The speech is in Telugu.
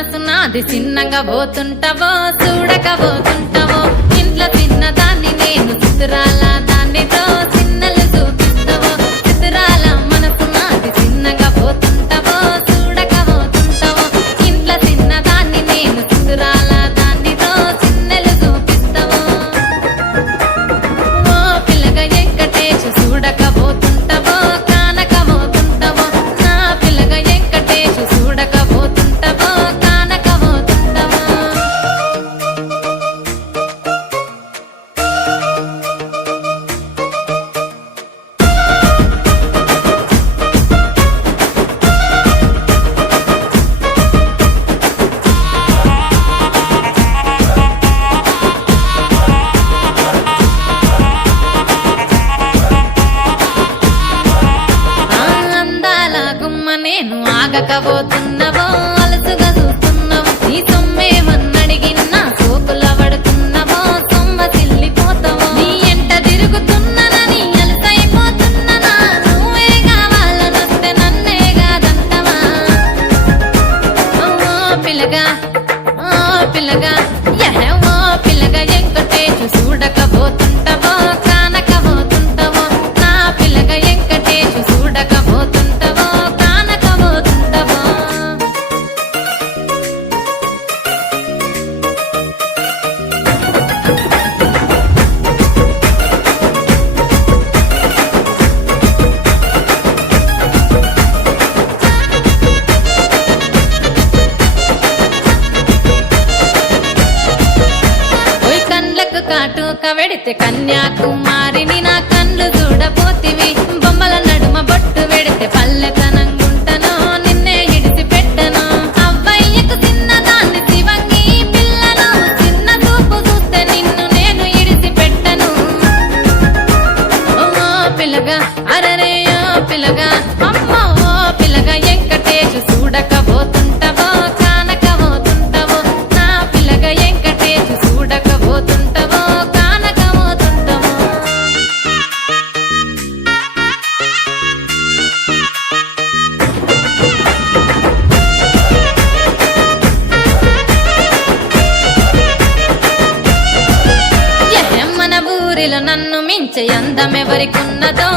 మనసు నాది చిన్నగా పోతుంటావో చూడకపోతుంటావో ఇంట్లో చిన్నదాన్ని నేను చిత్రాల దాన్నితో చిన్నలు చూపిస్తావో చిత్రాల మనసు నాది చిన్నగా పోతుంటావో చూడకపోతుంటావో ఇంట్లో చిన్నదాన్ని నేను చిత్రాల దాన్నితో చిన్నలు చూపిస్తావో ఓ పిల్లగా వెంకటేశ్ చూడకపోతుంటావో కానకపోతుంటావో నా పిల్లగా వెంకటేశ్ చూడకపోతుంటావో కానకపోతుంటావో అందాల గుమ్మ నేను ఆగకపోతున్నవో అలసుగా చూస్తున్నావో నీ సొమ్మేమన్నడిగిన్నా సోకుల పడుతున్నవో సొమ్మ సిల్లిపోతావో నీ ఎంట తిరుగుతున్ననని అలసైపోతున్ననా నువ్వే కావాలనొస్తే నన్నే కాదంటవా ఓ పిల్లగా ఓ పిల్లగా ఓ పిల్లగా వెంకటేశ్ చూడకపోతుంటావో కానకపోతుంటావో నా పిల్లగా వెంకటేశ్ చూడకపోతుంటావో కానకపోతుంటావో ఓయ్ కండ్లకు కాటుక వెడితే కన్యాకుమారిని నా కళ్ళు చూడపోతివి బొమ్మల నడుమ బొట్టు వెడితే పల్లెతనంగుంటను నిన్నే ఇడిసి పెట్టను అవ్వయ్యకు చిన్నదాన్ని శివంగి పిల్లను చిన్న చూపు చూస్తే నిన్ను నేను ఇడిసి పెట్టను ఓ పిల్లగా అరరే ఓ పిల్లగా అమ్మో ఓ పిల్లగా వెంకటేశ్ చూడకపోతుంటావో కానకపోతుంటావో నా పిల్లగా వెంకటేశ్ చూడకపోతుంటావో కానకపోతుంటావో మన ఊరిలో నన్ను మించే అందమెవరికున్నదో